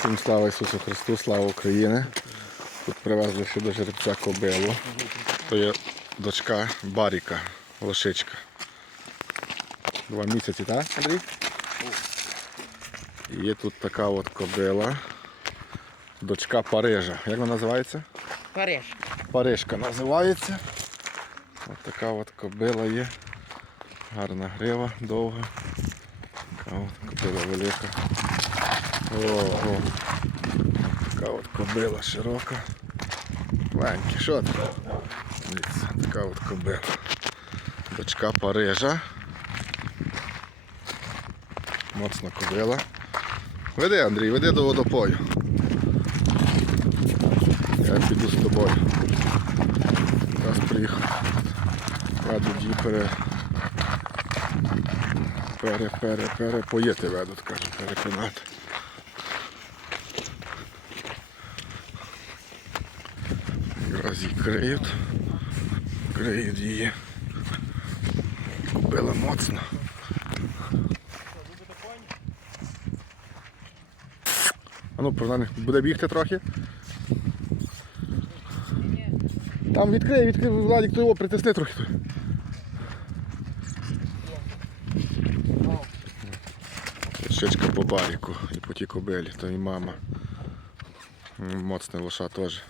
Всім слава Ісусу Христу, слава Україні. Тут привезли ще до жеребця кобилу. То є дочка Баріка, лошичка. Два місяці, так, Андрій? І є тут така от кобила. Дочка Парижа. Як вона називається? Париж. Парижка називається. Ось така от кобила є. Гарна грива, довга. Така от кобила велика. Ого. Така от кобила широка. Веньки, що ти? Така от кобила. Дочка Парижа. Моцна кобила. Веди, Андрій, веди до водопою. Я піду з тобою. Раз приїхав. Веду її пере... Пере, пере, пере, поїти ведуть, кажу, переконати. Її криють. Криють її. Купила моцно. А ну, них буде бігти трохи. Там відкрий, відкрий, Владик, то його притисни трохи. Щечка по баріку і по тій кобилі, то і мама. Моцний лоша теж.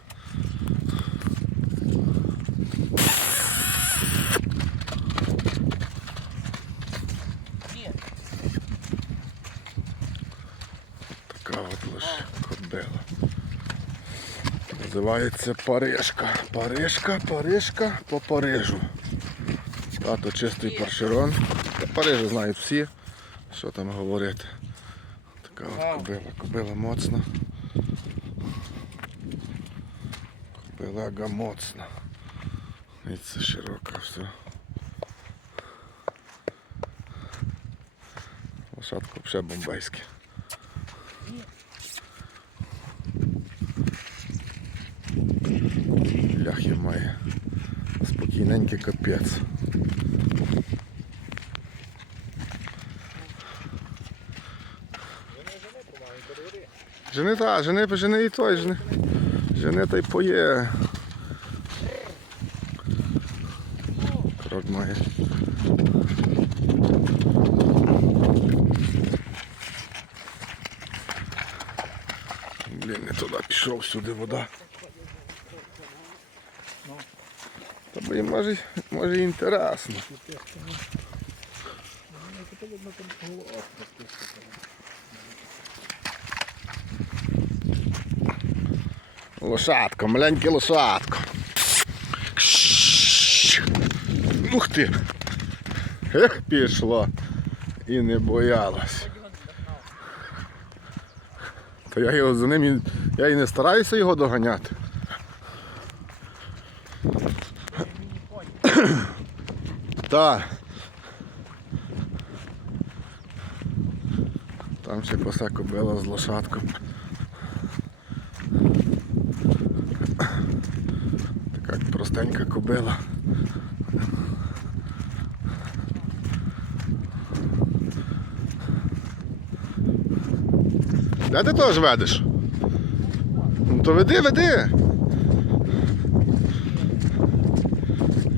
Така от лише кобила. Називається Парижка. Парижка, Парижка по Парижу. Тато чистий паршерон. Та Парижу знають всі, що там говорити. Така от кобила, кобила моцна. Кобилага моцна. Це широка все. Лошадка взагалі бомбейська. Ляхи має. Спокійненький капець. Жени та, жени, жени і той, жени. Жени та й поє. Крок має. Блін, не туди пішов, сюди вода. Та блін, може, може інтересно. Лошадко, маленьке лошадко. Ух ти. Ех, пішло. І не боялась. То я його за ним, я і не стараюся його доганяти. Так. Там ще коса кобила з лошадком. Така простенька кобила. Де ти теж ведеш? Ну то веди, веди.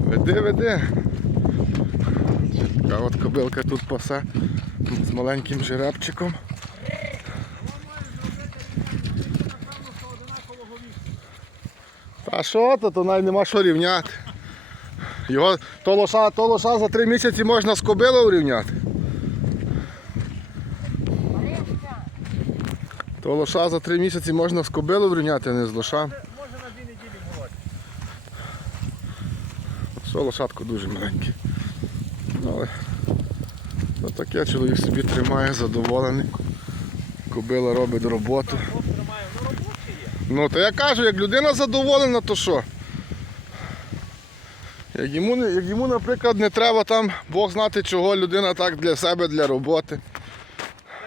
Веди, веди. Така от кобилка тут пасе з маленьким жеребчиком. Та що то, то навіть нема що рівняти. Його то лоша, то лоша за три місяці можна з кобилою рівняти. То лоша за три місяці можна з кобилою рівняти, а не з лоша. Може на дві неділі молодь. Що лошадко дуже маленьке. Але то таке чоловік собі тримає, задоволений. Кобила робить роботу. Ну. Ну то я кажу, як людина задоволена, то що? Як йому, як йому, наприклад, не треба там Бог знати чого, людина так для себе, для роботи.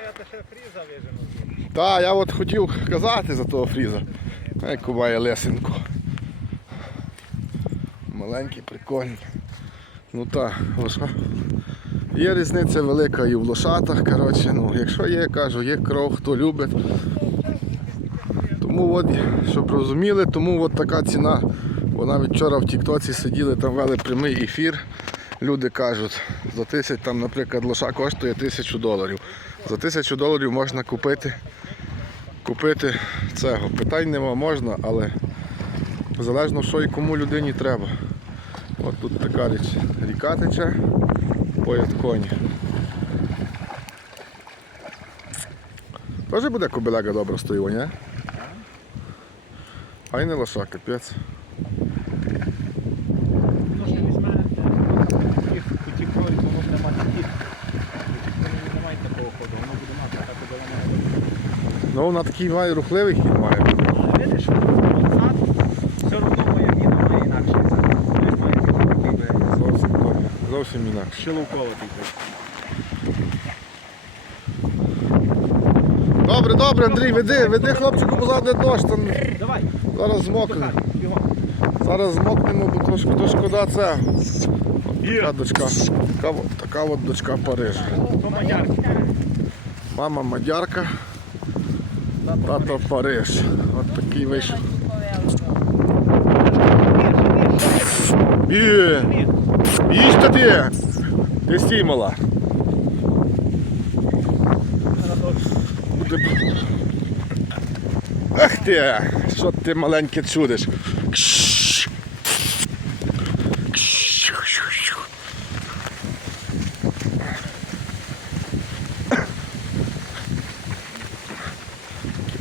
Я ще фріза вижену. Так, я от хотів казати за того фріза. Ай, куває лесенку. Маленький, прикольний. Ну так, лоша. Є різниця велика і в лошатах. Коротше, ну, якщо є, кажу, є кров, хто любить. Тому от, щоб розуміли, тому от така ціна. Бо навіть вчора в Тіктоці сиділи, там вели прямий ефір. Люди кажуть, за тисяч, там, наприклад, лоша коштує тисячу доларів. За тисячу доларів можна купити, купити цього. Питань нема, можна, але залежно що і кому людині треба. От тут така річ. Ріка тече, поїзд коні. Теж буде кобеляга добре стоїла, ні? А й не лоша, капець. Ну, що візьме їх кутікорі, воно буде мати хід. Кутікорі не має такого ходу, воно буде мати так куди має. Ну вона такий має рухливий хід має. бути. Але видиш, назад, все одно моя гіда має інакший зад. Тобто має такий би Зовсім, то- зовсім інакше. шиловковатий. Добре, добре, Андрій, веди, веди хлопчику, зараз дощ. Там Давай, зараз змокне. бігом. Зараз змокнемо, бо трошки то шкода це. Така дочка. Така, от- така от дочка Парижа. То мадярки. Мама мадярка, тато Париж. От такий вийшов. Бі! Їжте ти! Ти стій мала. Буде... Ах ти! Що ти маленьке чудиш?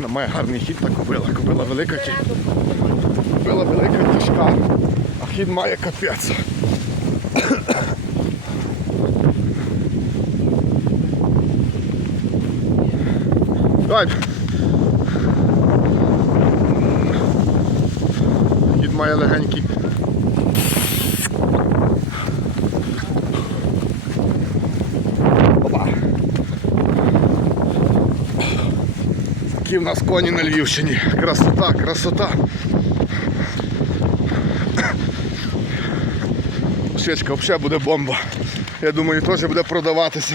Вона має гарний хід та кобила. Кобила велика ті. Кобила велика тяжка, а хід має капець. Давай. Хід має легенький. Такі в нас коні на Львівщині. Красота, красота. Свічка взагалі буде бомба. Я думаю, теж буде продаватися.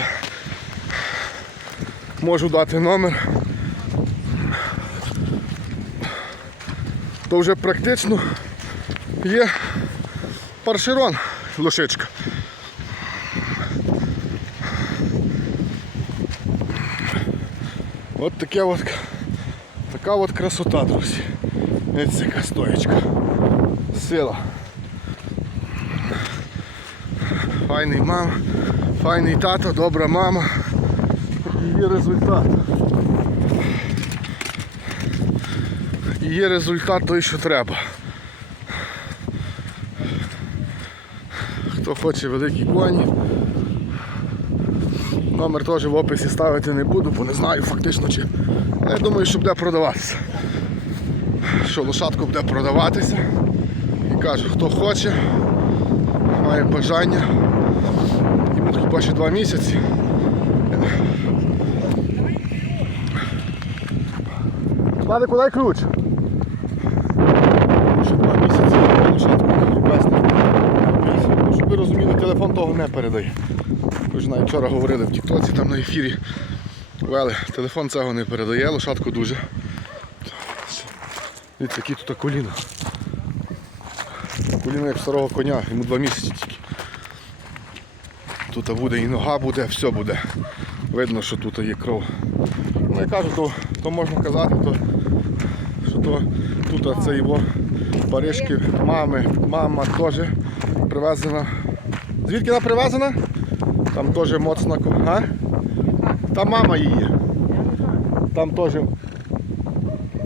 Можу дати номер. То вже практично є паршерон лошичка. От таке от, така от красота, друзі. Ось яка стоячка. Сила. Файний мама, файний тато, добра мама. Є результат. І є результат той, що треба. Хто хоче великі коні. Номер теж в описі ставити не буду, бо не знаю фактично чи. Я думаю, що буде продаватися. Що лошадку буде продаватися. І кажу, хто хоче, має бажання. Йому хіба ще два місяці. Владику, дай ключ. Ще два місяці лошадку кажу, вести. Ну, Щоб ви розуміли, телефон не передає. Ви ж навіть вчора говорили в Тіктоці, там на ефірі. Вели, телефон цього не передає, лошадку дуже. Дивіться, які тут коліна. Коліна як старого коня, йому два місяці тільки. Тут буде і нога буде, все буде. Видно, що тут є кров. Ну я кажу, то, то можна казати, то, що то тут це його парижки мами, мама теж привезена. Звідки вона привезена? Там теж моцна а? Там мама її. Там теж.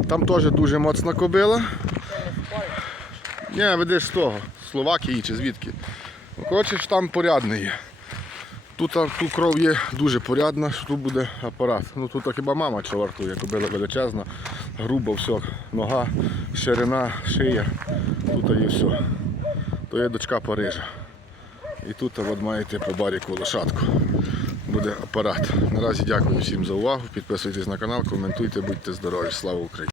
Там теж дуже моцна кобила. Ні, ведеш з того, Словакії чи звідки. Ну, Коротше, там порядний є. Тут а, ту кров є дуже порядна, що тут буде апарат. Ну тут хіба мама що вартує, кобила величезна, грубо все, нога, ширина, шия. Тут є все. То є дочка Парижа. І тут от маєте по баріку лошадку. Буде апарат. Наразі дякую всім за увагу. Підписуйтесь на канал, коментуйте, будьте здорові. Слава Україні!